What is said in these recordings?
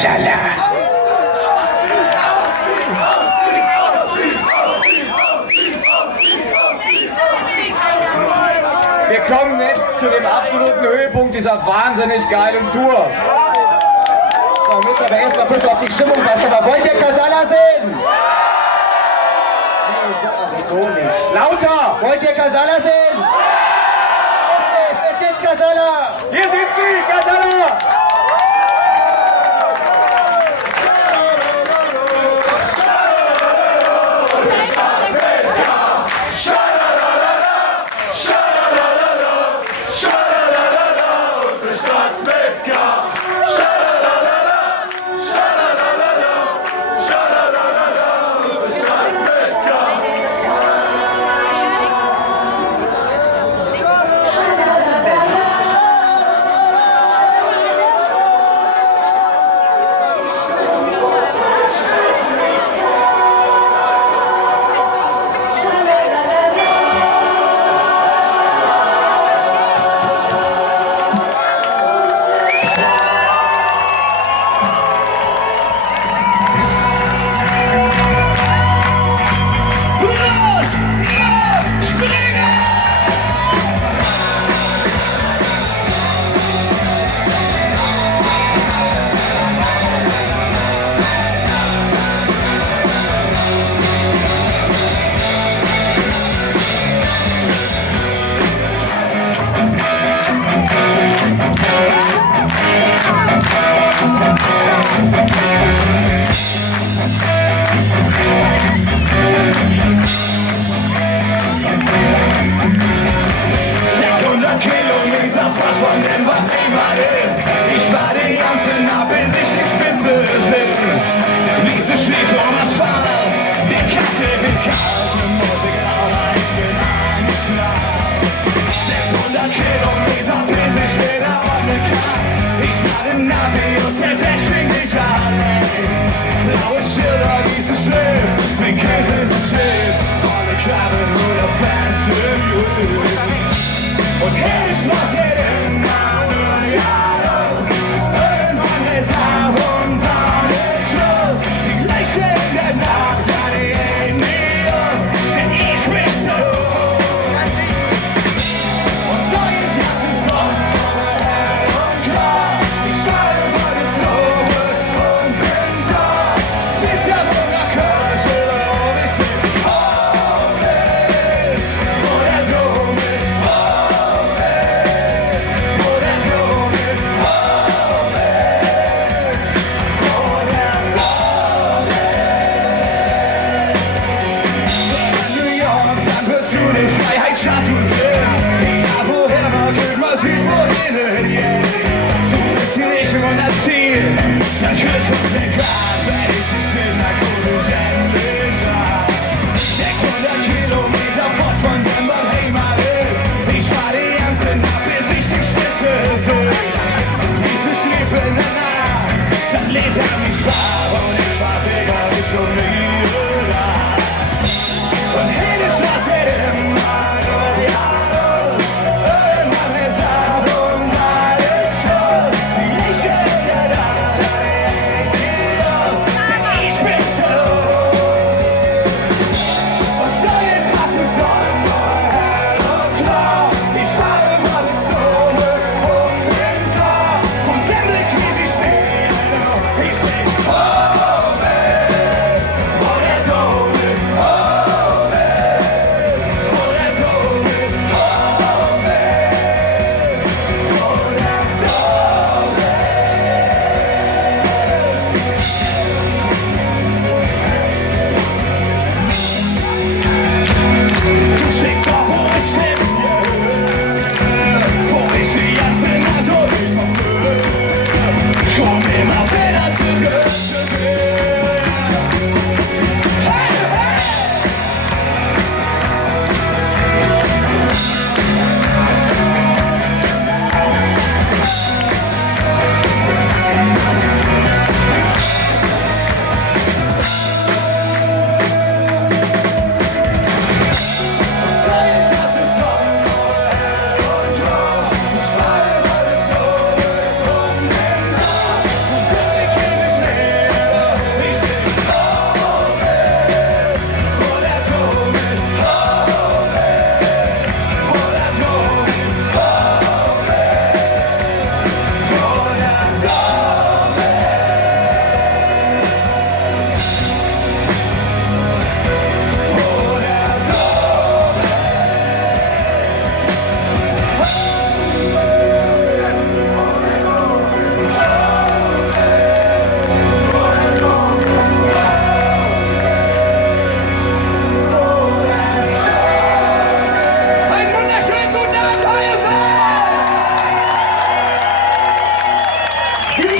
Kasalla. Wir kommen jetzt zu dem absoluten Höhepunkt dieser wahnsinnig geilen Tour. So, wir müssen aber erstmal kurz auf die Stimmung passen. Aber wollt ihr Kasalla sehen? Nee, so nicht. Lauter! Wollt ihr Kasalla sehen? Wer steht Kasalla? Hier sind sie, Kasalla! Und hey, ich mach immer nur Jahres. Irgendwann ist ab und dann ist Schluss. Die Gleiche in der Nacht, ja, die hält mir auf. Denn ich bin so. Und so ist jetzt ein Song, hell und klar. Ich schreibe meine Probe und bin da. Bis der Wunder Kirche, ob ich sing. Oh, hey, wo der Dom ist. Dann küsst uns den Gras, wenn ich dich will, na gut, ich endlich hab 600 Kilometer fort von dem, was Heimat ist. Ich fahr die ganze Nacht, bis ich die Spitze sehe. Diese Stiefel danach, das lädt mich warm und ich fahr Digga bis zum Niederland. Und jede Stadt wird immer nur Jahres. Irgendwann ist ab und alles Schluss. Die Lichter in der Nacht.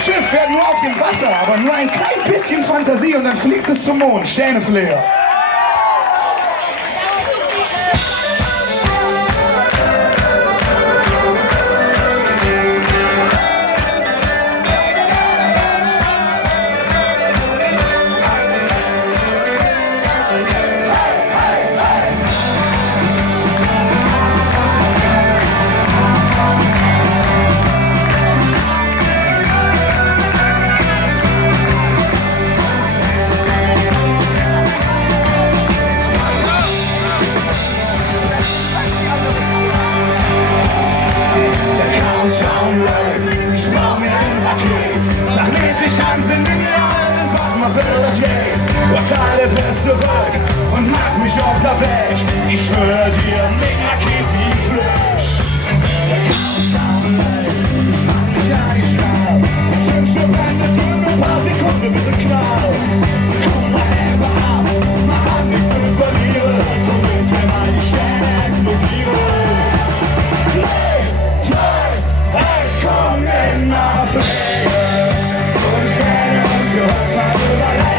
Raumschiff fährt nur auf dem Wasser, aber nur ein klein bisschen Fantasie und dann fliegt es zum Mond. Sterneflieger. Was alles ist zurück und mach mich auf der Weg. Ich schwöre dir, mega geht die Flucht. Der Countdown läuft, ich mach mich gar nicht schlau. Der Zündschirm brennt nur ein paar Sekunden bis es knallt. Komm mal einfach ab, mach an, nichts zu verlieren. Komm mit, wenn mal die Sterne explodieren. 3, 2, 1, komm in nach Pflege. Und Sterne und gehört mal überlegen.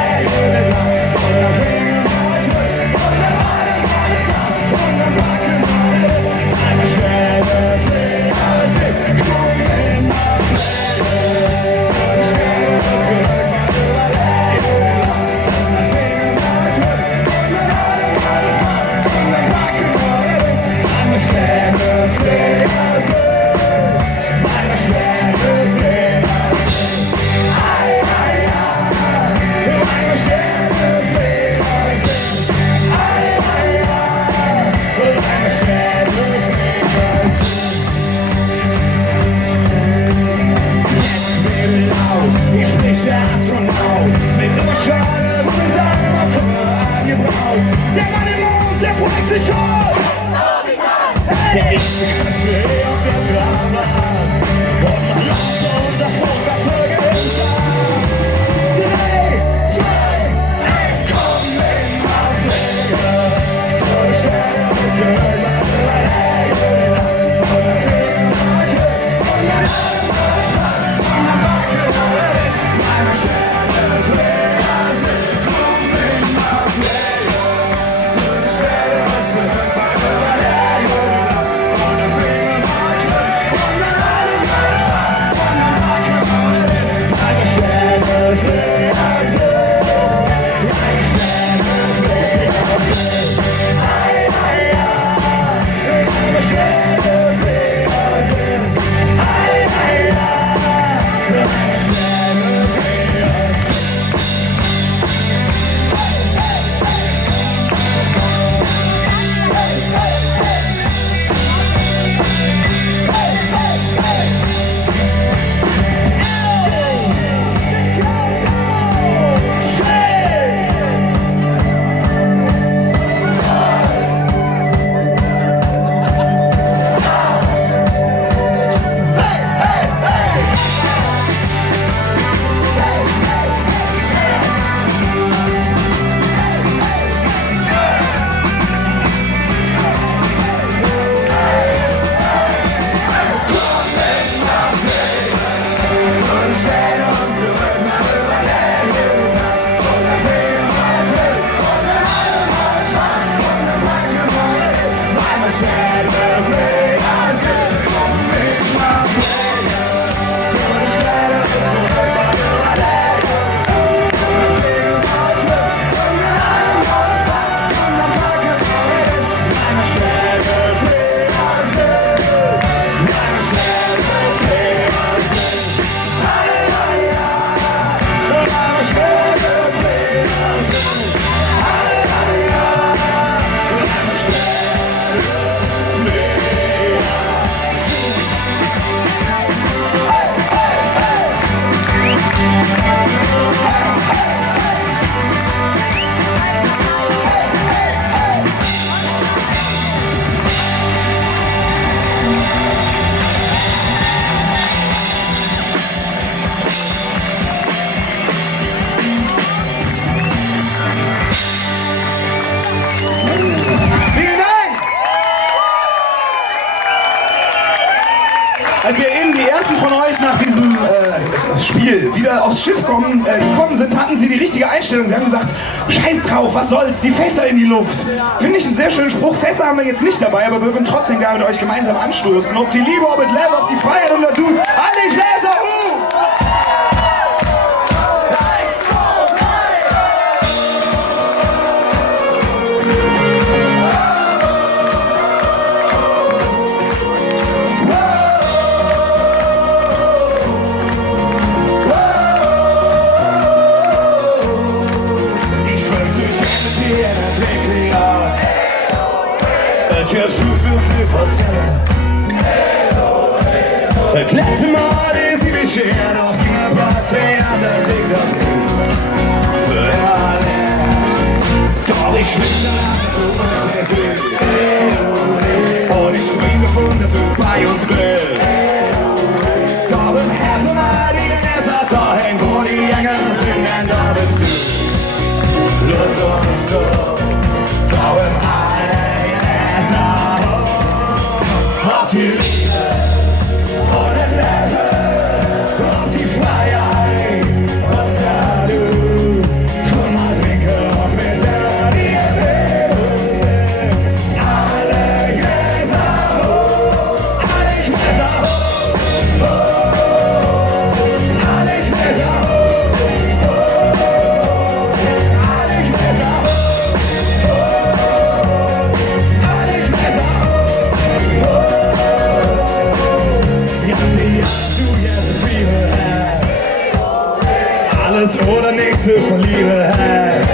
Der ist nicht mehr auf der Drama und man lacht und das Wort, das Folge ist da. 3, 2, 1, komm in auf Wege. So schnell und schön, Spiel wieder aufs Schiff gekommen sind, hatten sie die richtige Einstellung. Sie haben gesagt, scheiß drauf, was soll's, die Fässer in die Luft. Finde ich einen sehr schönen Spruch. Fässer haben wir jetzt nicht dabei, aber wir würden trotzdem gerne mit euch gemeinsam anstoßen. Ob die Liebe, ob es Leben, ob die Freiheit oder Dude. Alle Gläser, das letzte Mal ist sie beschert, auf die Party an der TikTok für alle. Doch ich schwitze und ich spring davon, dass du bei uns bist. Doch im Herzen mal die Gänse da hängt, wo die Engel singen, da bist du. Los uns so, doch im Alles auf die Liebe. Alles oder nichts zu verlieren hat.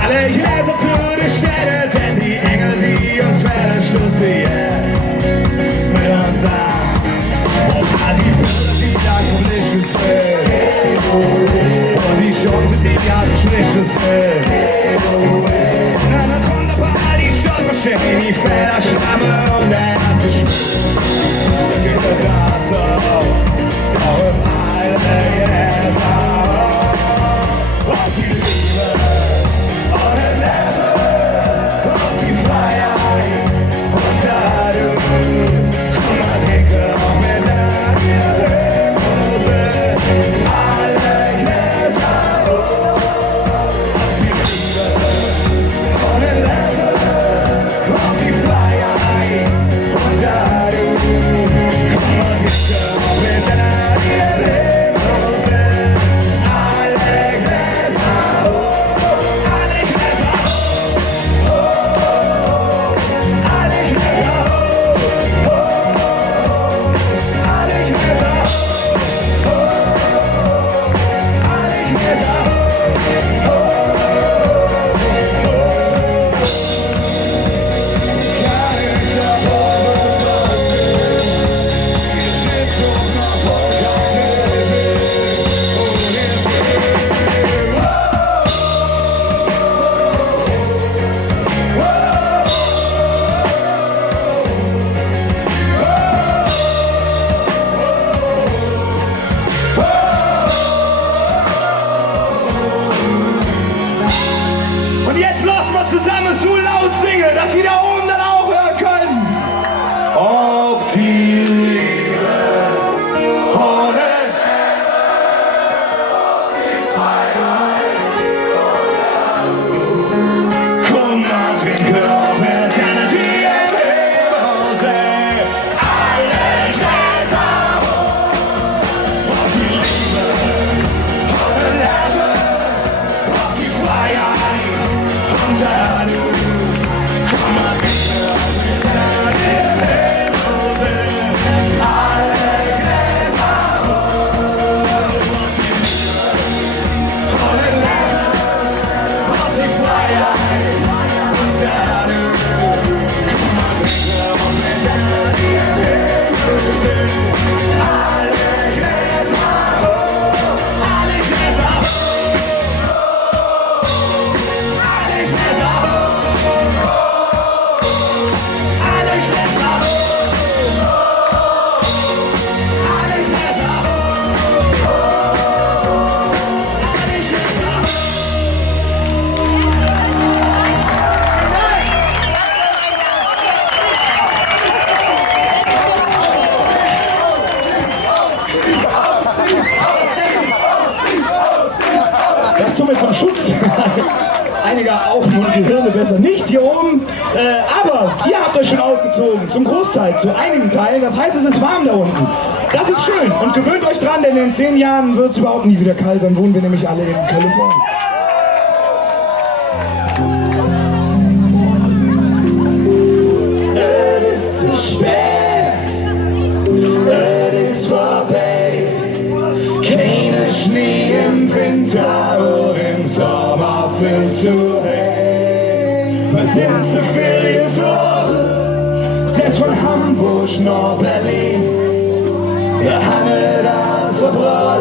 Alle Gläser für die Sterne, denn die Engel, die uns werden, schlussieren mit uns an. Und all die Bilder, die lang vom Licht sind, und die Chancen, die ja nicht schlichtes sind. Und dann kommt aber all die Stolpersteine, die Felder, Schramme und der ganze Schmuck. Geht das auf, auf die Liebe, auf das Leben, auf die Freiheit, und da du, komm mal trinke auch mit der Hose, alle Gläser auf die Liebe, auf das Leben, auf die Freiheit. besser nicht hier oben. Aber ihr habt euch schon ausgezogen, zum Großteil, zu einigen Teilen. Das heißt, es ist warm da unten. Das ist schön und gewöhnt euch dran, denn in 10 Jahren wird es überhaupt nie wieder kalt. Dann wohnen wir nämlich alle in Kalifornien. Es ist zu spät, es ist vorbei. Keine Schnee im Winter und im Sommer viel zu heiß. Wir sind zu viel geflogen, selbst von Hamburg nach Berlin. Wir handeln an Verbrauch,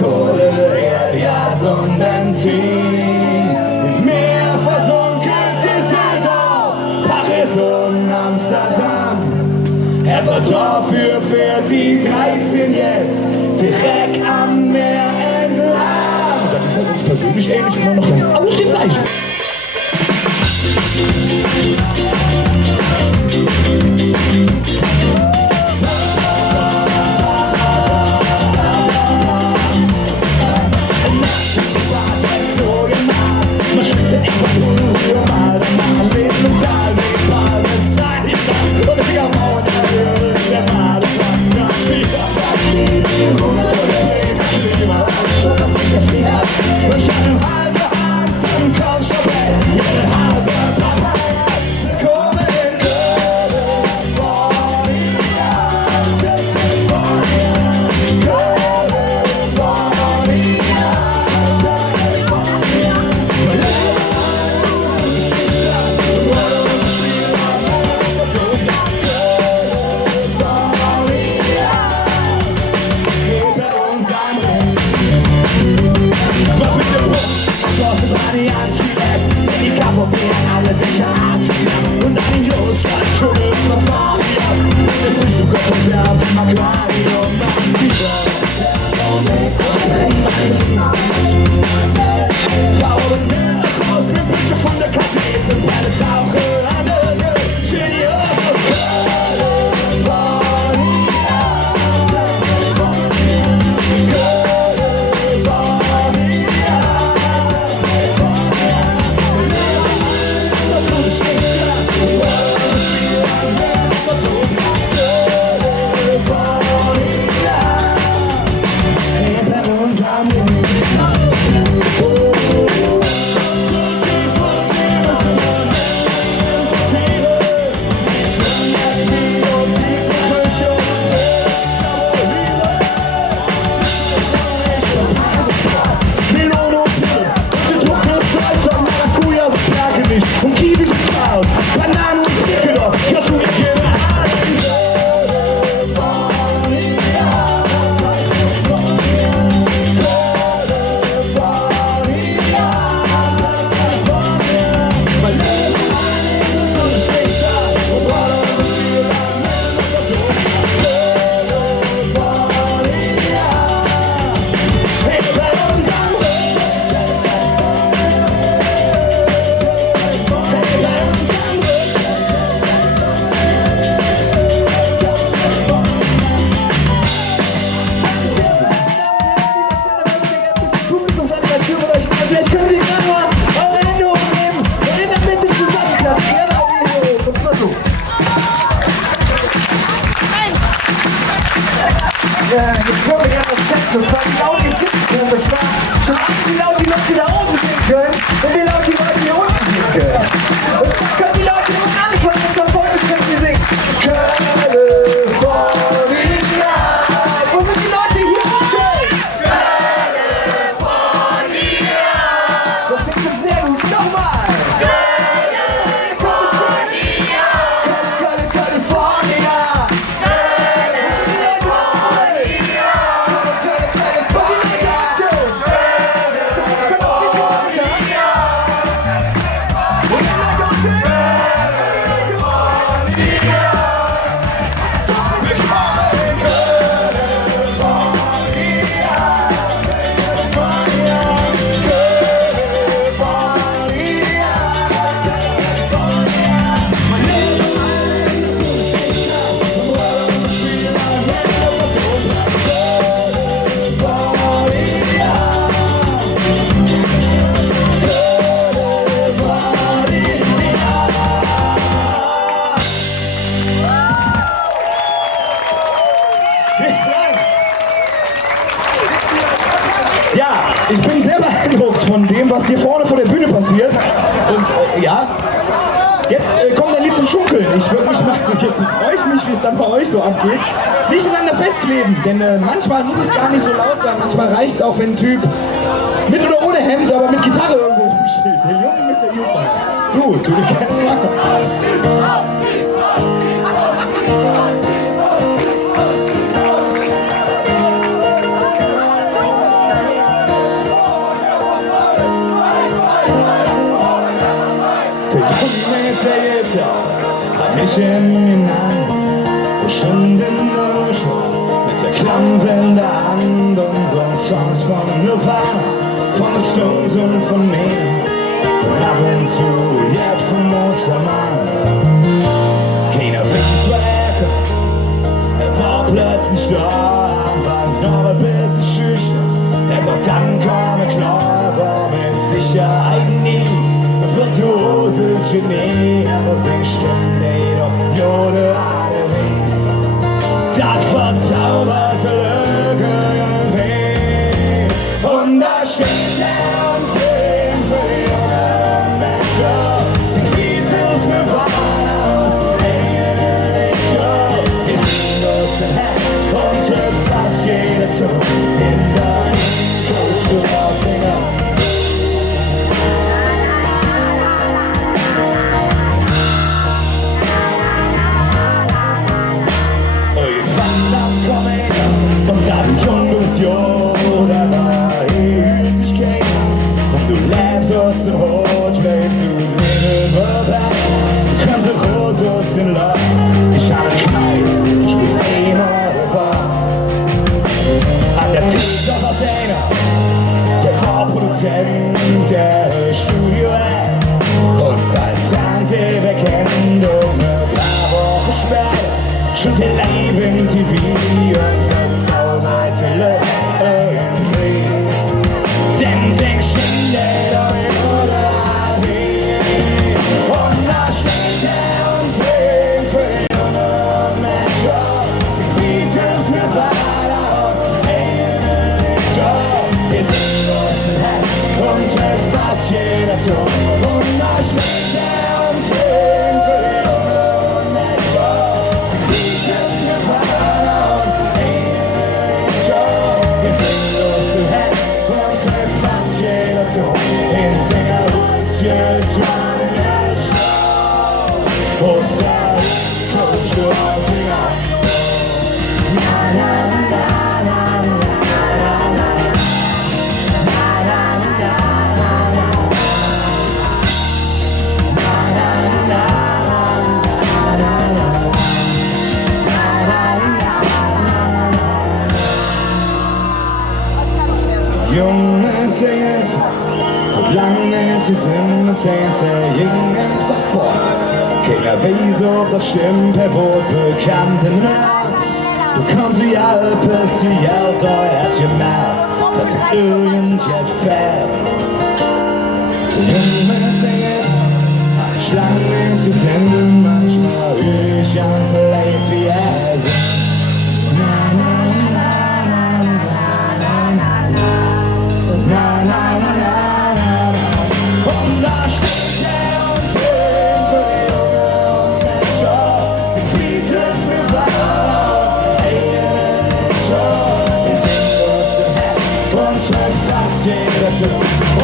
Kohle, Erdgas und Benzin. Im Meer versunken Düsseldorf, Paris und Amsterdam. Er wird dafür fährt die 13 jetzt direkt am Meer entlang. Und das gefällt uns persönlich ähnlich immer noch ganz ausgezeichnet. Man schwitzt etwa früher mal, dann machen wir mit Tal, mit Mal, mit Tal. Und ich am Mauern, der Mal, das war ganz wieder. Wir schauen halbe Hand vom Kopfschabell, jede halbe Papa. Kommen in die Kaffee alle Dächer abschließen und ein Joghurt schon überfahren. Das Frühstück kommt sehr auf dem Aquarium. Sauber Meer raus mit Bücher von der Kaffee zum Pferdetauche an der Genie und Kiwi ist laut, Bananen und Sticke doch, kannst du nicht gehen. Vielleicht können wir die gerade mal eure Hände hochnehmen und in der Mitte zusammenklatschen. Genau wie hier. Und zwar so. Ja, jetzt wollen wir gerne was testen. Und zwar wie laut ihr singen könnt. Und zwar zum einen wie laut die Leute da oben singen können und wie laut die Leute hier unten singen können. Und zwar können die Leute hier unten anfangen und zwar folgendes können wir singen. California. Wo sind die Leute hier unten? California! Ich bin sehr beeindruckt von dem, was hier vorne vor der Bühne passiert. Und ja, jetzt kommt ein Lied zum Schunkeln. Ich würde mich mal, jetzt freue ich mich, wie es dann bei euch so abgeht, nicht ineinander festkleben. Denn manchmal muss es gar nicht so laut sein. Manchmal reicht es auch, wenn ein Typ mit oder ohne Hemd, aber mit Gitarre irgendwo rumsteht. Der Junge mit der Gitarre. Du kennst mich. Hat mich in den Arm, wo Stunden durchschaut, mit der Klampe in der Hand und so Songs von Nirvana, von den Stones und von mir, und ab und zu jetzt vom Ostermann. Keiner Windwerke, war plötzlich da, war noch ein bisschen schüchtern, doch dann kam er klar, war mit Sicherheit nie. Virtuoses Genie, aber sing ständig doch Jode Aderie. Das verzauberte Lücke im Weg. Und da steht er und singt für die jungen Menschen. Die Beatles bewahren, nicht schon. Die sind aus dem Herz und trifft fast jeder zu. In der Schiffstour-Singer. Ich habe ein Kleid, ich spiel's immer vor. An der Tisch doch aus einer, der Vorproduzent der Studio und beim Fernsehweekend eine paar Wochen später schon der Live im TV und das zauberte Lücke irgendwie. Denn sing Schinde doch immer und da steht er und singt für die jungen Menschen. Die Beatles mit weiter, wir sind aus dem Herz und trifft fast jeder zu. Und da steht er und singt für die jungen Menschen. Die Beatles mit weiter, wir sind aus dem Herz und trifft fast jeder zu. In Singerhutchen, Junge Dinge, und lange die Sinn und Tänze ging einfach fort. Keiner weiß, ob das stimmt, er wurde bekannt in Nacht. Du kommst wie alt, bist wie alt, da hat gemerkt, dass irgendjet fährt. Junge Dinge, Schlangen zu sehen, manchmal höre ich ganz leise wie er singt. Und da steht er und singt für die jungen Menschen. Die Beatles bewahren, wir sind aus dem Herz und trifft fast jeder zu.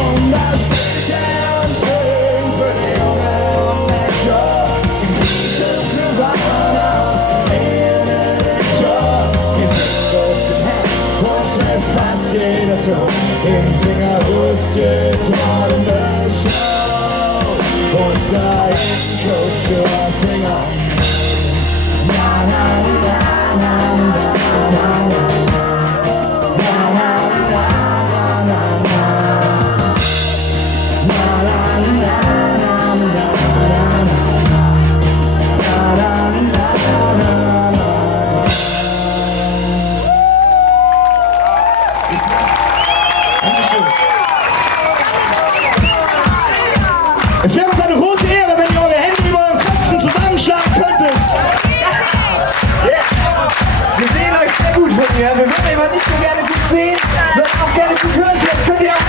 Und da steht er und singt für die jungen Menschen. Die Beatles bewahren, wir sind aus dem Herz und trifft fast jeder zu. Im Singerhüstchen in der Show. Und da ist Schiffstour-Singer. Na na na na na na na. Na na na na na na. Na na na na na na. Na na na na na. Es wäre uns eine große Ehre, wenn ihr eure Hände über euren Köpfen zusammenschlagen könntet. Yeah. Wir sehen euch sehr gut von mir. Wir würden euch aber nicht nur gerne gut sehen, sondern auch gerne gut hören. Vielleicht könnt ihr auch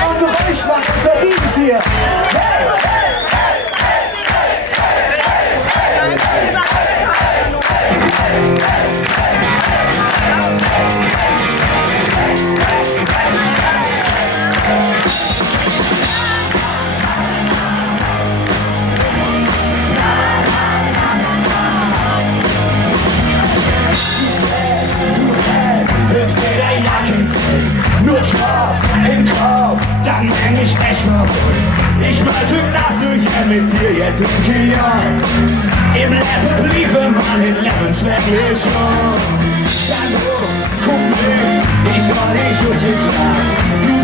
nur Top im Kopf, dann nenn ich echt noch. Ich wollte nachzuhören mit dir jetzt im Kion. Im Level bliefe man in Levels wirklich schon. Dann guck mich, ich soll nicht so viel sagen. Du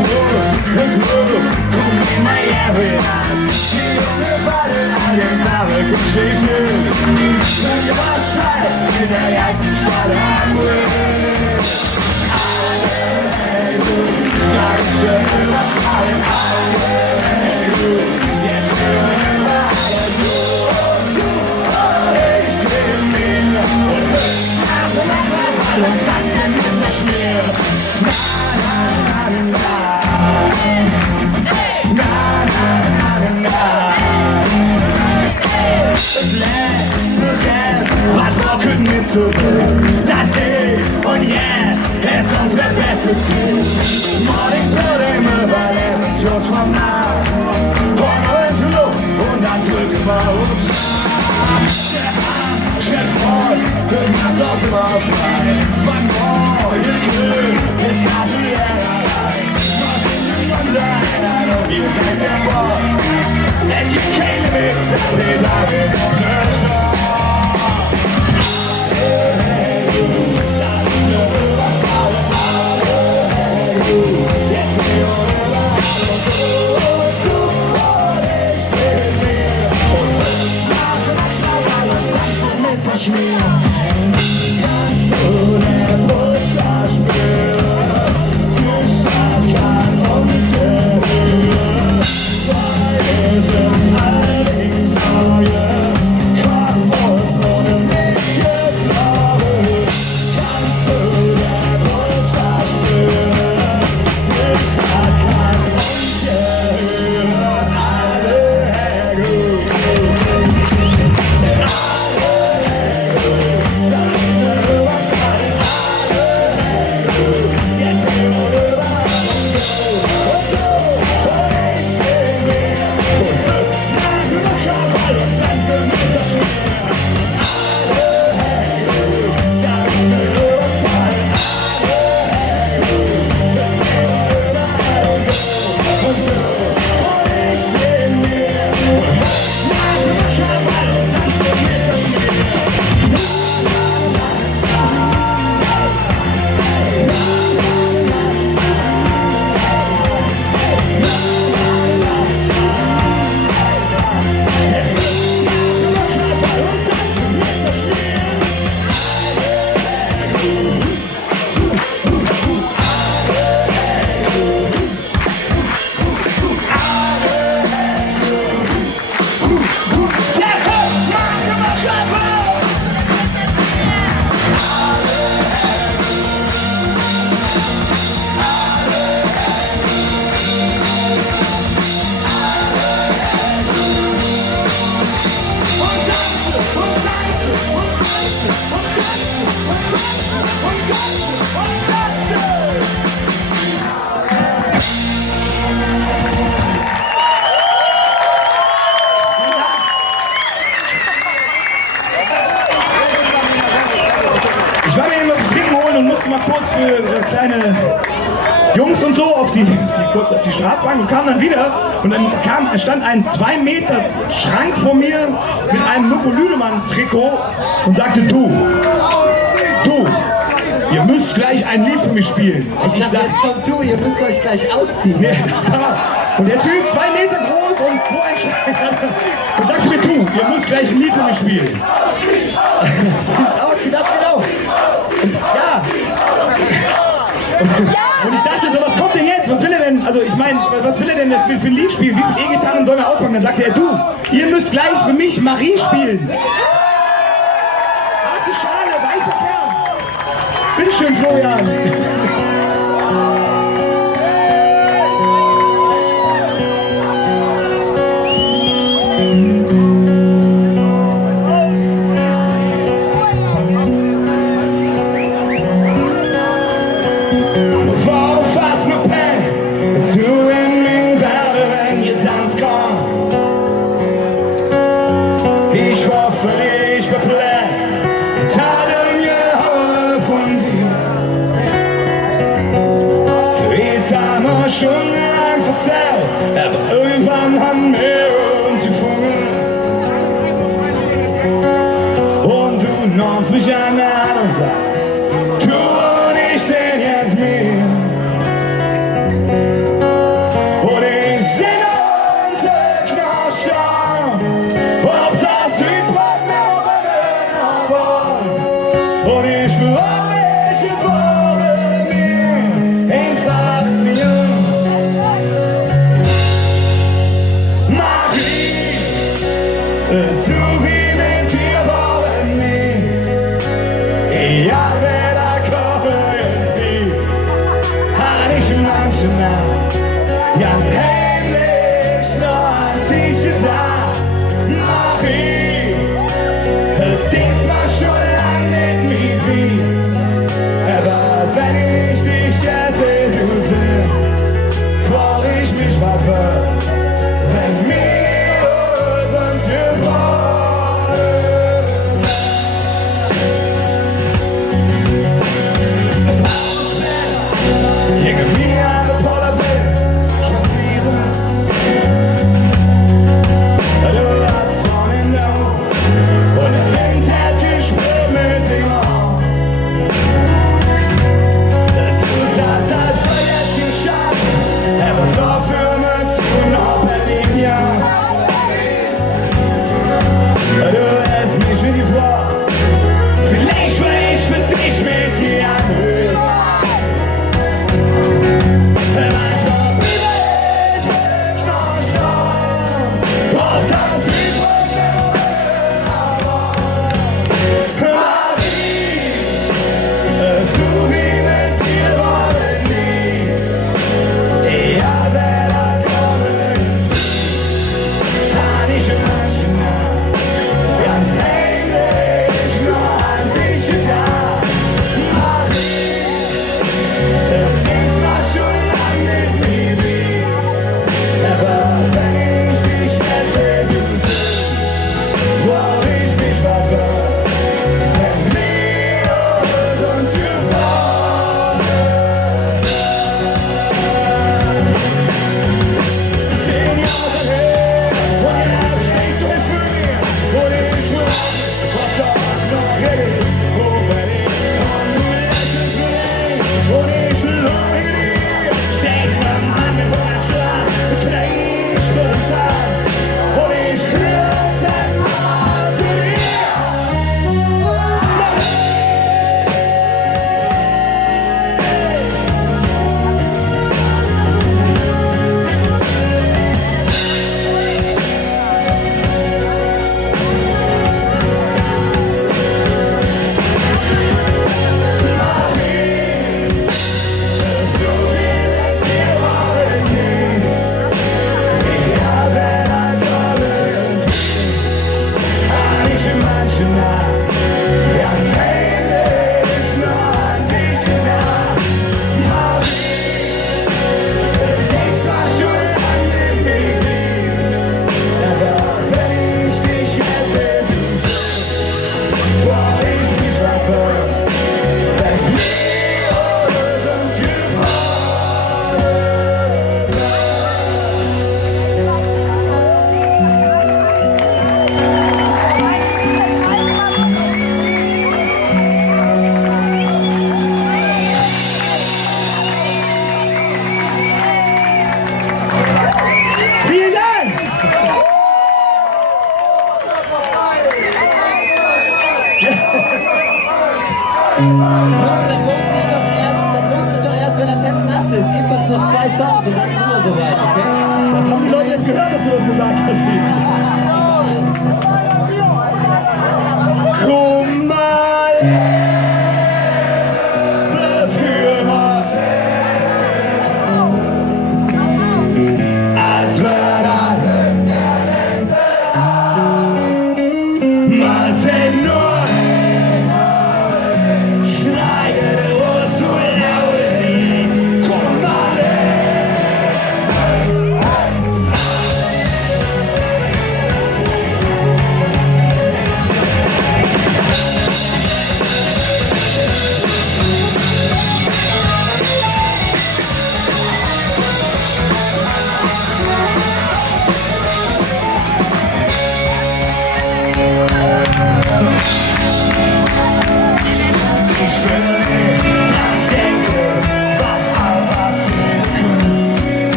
guck mir mal Area an. Die junge Balle an den Farbe Geschichte. Wenn ihr was schreibt, in der ersten Stadt am Wind. Was rocken wir zurück? Das geht und yes, es ist unsere beste Zeit. Morning Probleme, weil Schuss vom Nach. Horn ist Luft und dann drücken wir uns. Der Arm, Chefroll, wir machen doch immer frei. Beim neuen Glück ist das die Ärgerei. Was ist die Wunderheit und ihr seid der Boss. Educate me, das ist alles auf der Straße. Jungs und so kurz auf die Strafbank und kam dann wieder und dann stand ein 2 Meter Schrank vor mir mit einem Lupo Lüdemann-Trikot und sagte, du, ihr müsst gleich ein Lied für mich spielen. Ich sag, du, ihr müsst euch gleich ausziehen. Nee, und der Typ 2 Meter groß und so ein Schrank und sagst du mir, du, ihr müsst gleich ein Lied für mich spielen. Das genau. Und ja. Und ich dachte so, was kommt denn jetzt? Was will er denn? Also ich meine, was will er denn jetzt für ein Lied spielen? Wie viele E-Gitarren sollen wir auspacken? Dann sagte er, du, ihr müsst gleich für mich Marie spielen. Harte Schale, weißer Kerl. Bitteschön, Florian. stundenlang verzerrt, aber irgendwann haben wir uns gefunden. Und du nahmst mich an der Hand und sagst, tu und ich seh jetzt mir. Und ich seh uns knascht, ob das Südbrot mehr aber. Und ich will auch nicht geboren mir in Faszien. Marie, so wie mit dir wollen nie. Ja, wer da kommen wie, hat ich manche Nacht ganz heimlich noch an dich gedacht. Marie, den zwar schon lang nicht mehr wie, aber wenn ich dich jetzt so sehe, freu ich mich wacker, wenn wir uns geworden. Irgendwie eine Pollerwelt spazieren. Du hast von in der Hand und der Wind hat gespielt mit dem Arm. Du sagst, als wir jetzt geschafft, aber dafür musst du nach Berlin, ja. Du hast mich wie die Frau, vielleicht will ich für dich mit dir anhören. Songs und dann immer so weit, okay? Das haben die Leute jetzt gehört, dass du das gesagt hast. Komm mal für was, als wir das mal sehen nur, schneide du so laut, komm mal.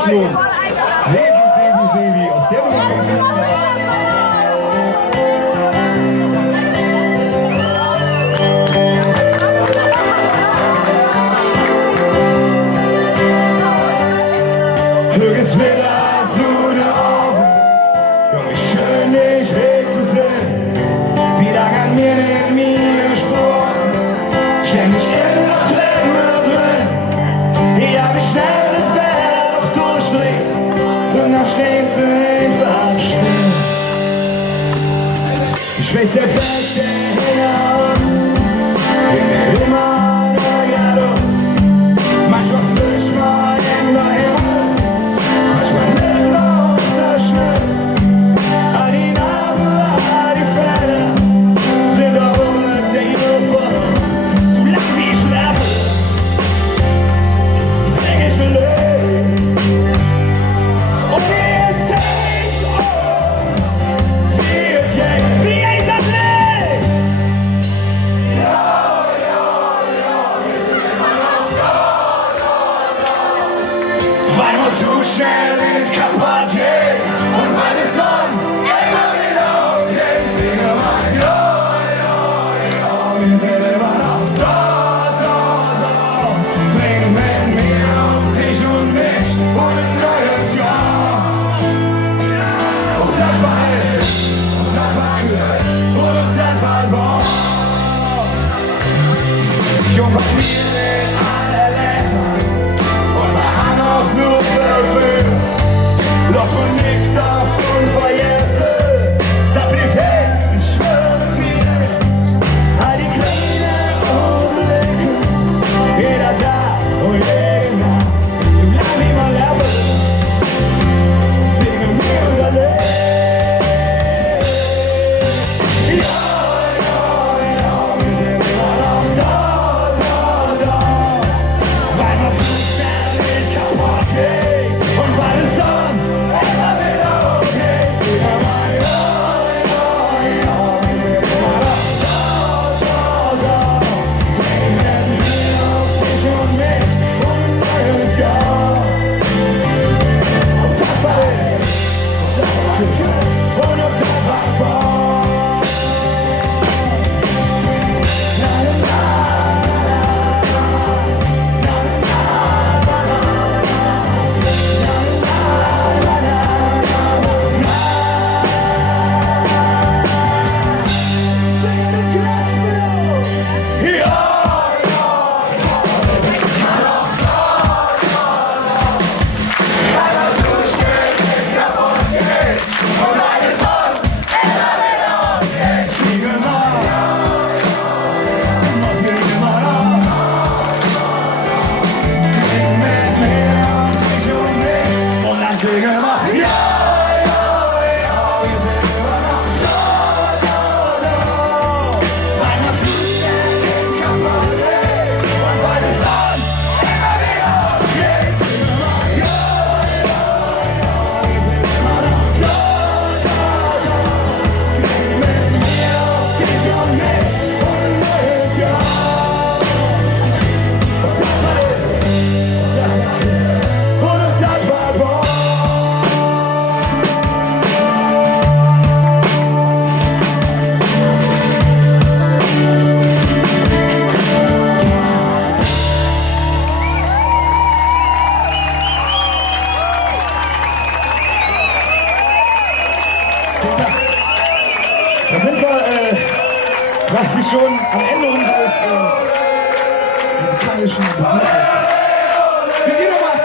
sich lohnt. Sebi, aus der Höchst wieder so der Augen, Junge, schön dich hier zu sehen. Wie lange an mir in mir gesprochen, steck mich in der Träne drin. Ich hab mich schnell den Fell noch durchdreht und nach stehen zu einfach still. Ich weiß der Fest, der hinhaut, ich bin immer der Gado. Manchmal frisch, mal in der Himmel, manchmal nicht noch unter Schnee. All die Namen, all die Felder sind auch immer der Junge von uns. So lang wie ich lebe, sing ich will leben. Und jetzt sing ich uns, wie ich das Leben. Weil man zu schnell nicht kaputt geht und weil die Sonne immer wieder aufgeht, singen wir wir sind immer noch da. Singen mit mir um dich und mich und ein neues Jahr. Und das war ich, und das war Glück, und das war wahr. Jung war viel in alle Länder und wir haben auch super viel. Doch von nix davon vergessen, da blieb ich schwöre dir. All die kleinen Augenblicke, jeder Tag und jede Nacht, so lang wie man lebe, singen wir unser Leben. Wir sind immer noch da. Weil man zu schnell nicht kaputt geht und weil es dann immer wieder aufgeht. Wir sind immer da. Bringen wir auf dich und mich und ein neues Jahr. Und das war ich, und das war Glück, und das war wahr. Da sind wir quasi schon am Ende unseres musikalischen Besuches. Wir gehen nochmal.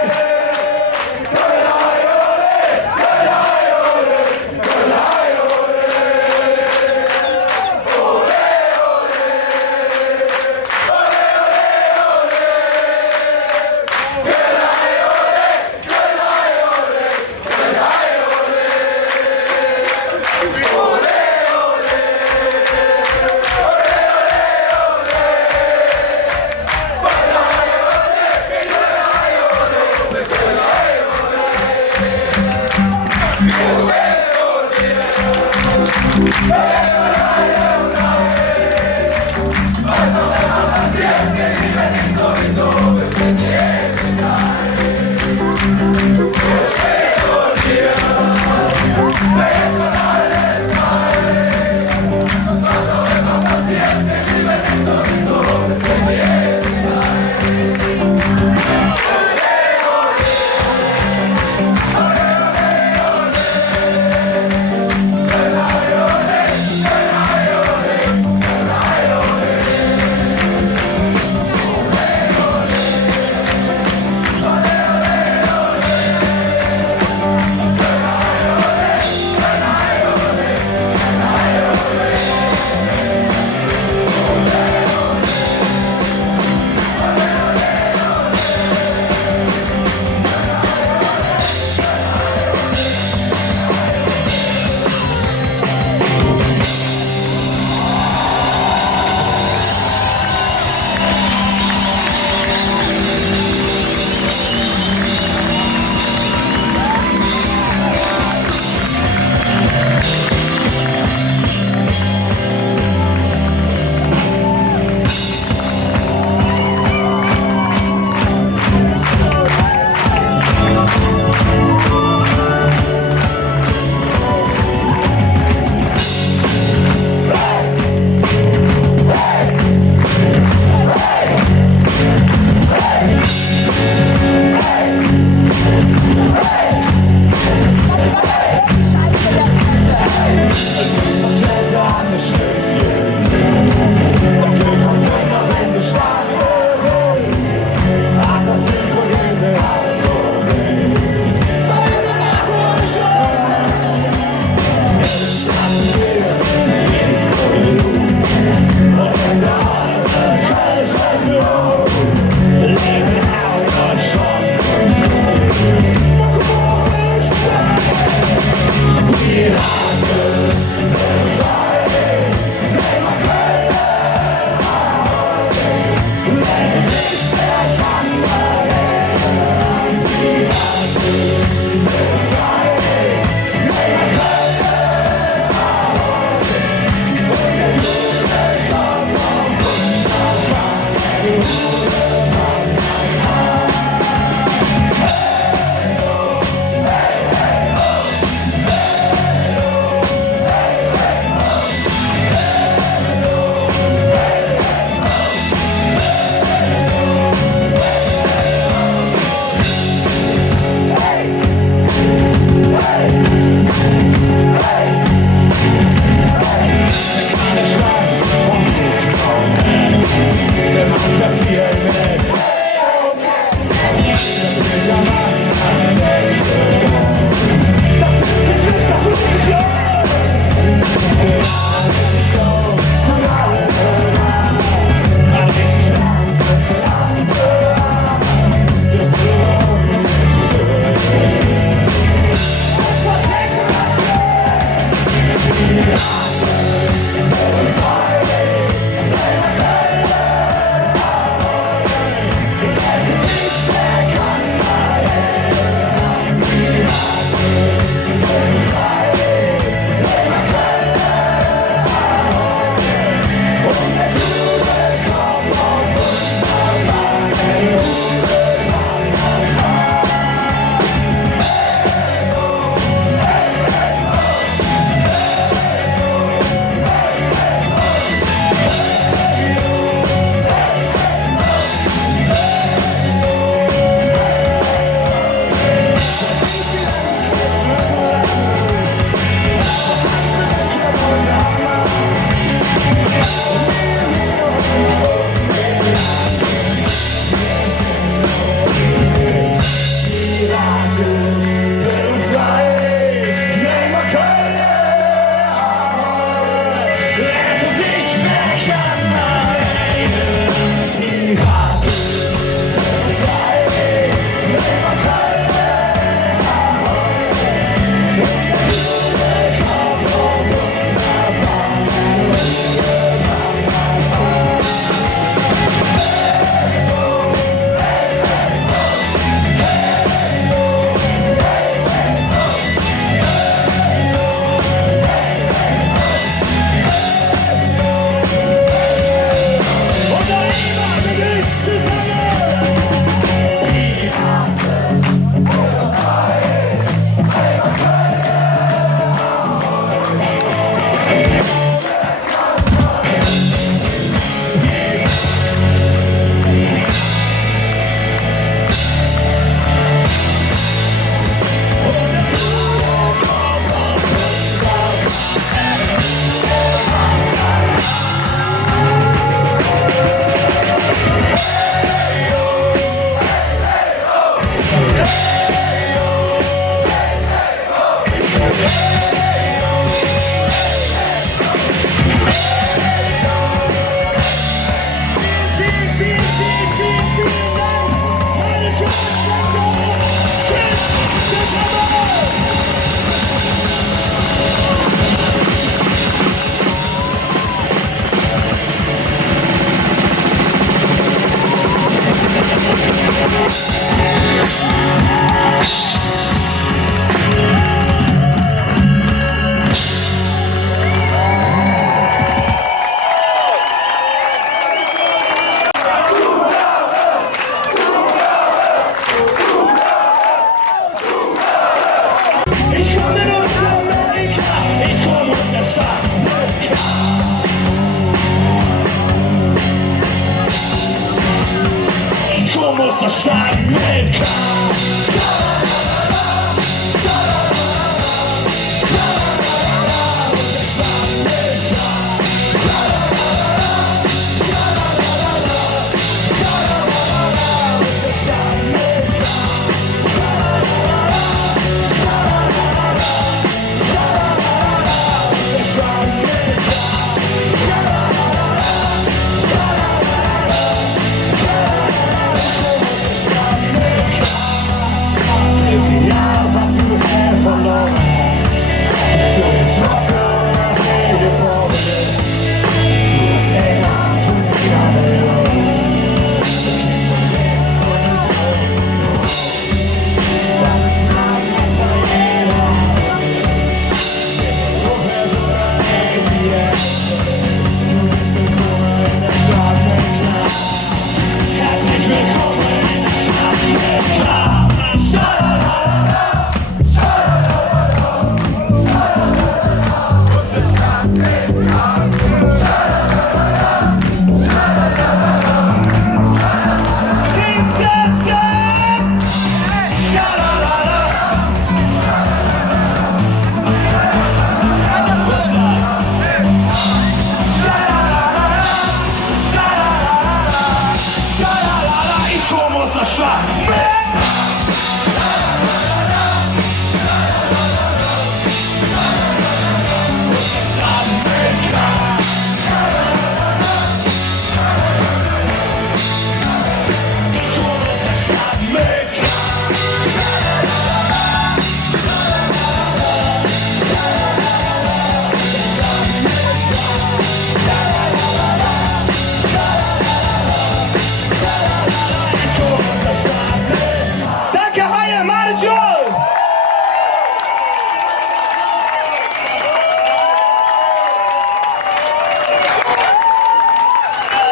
starten.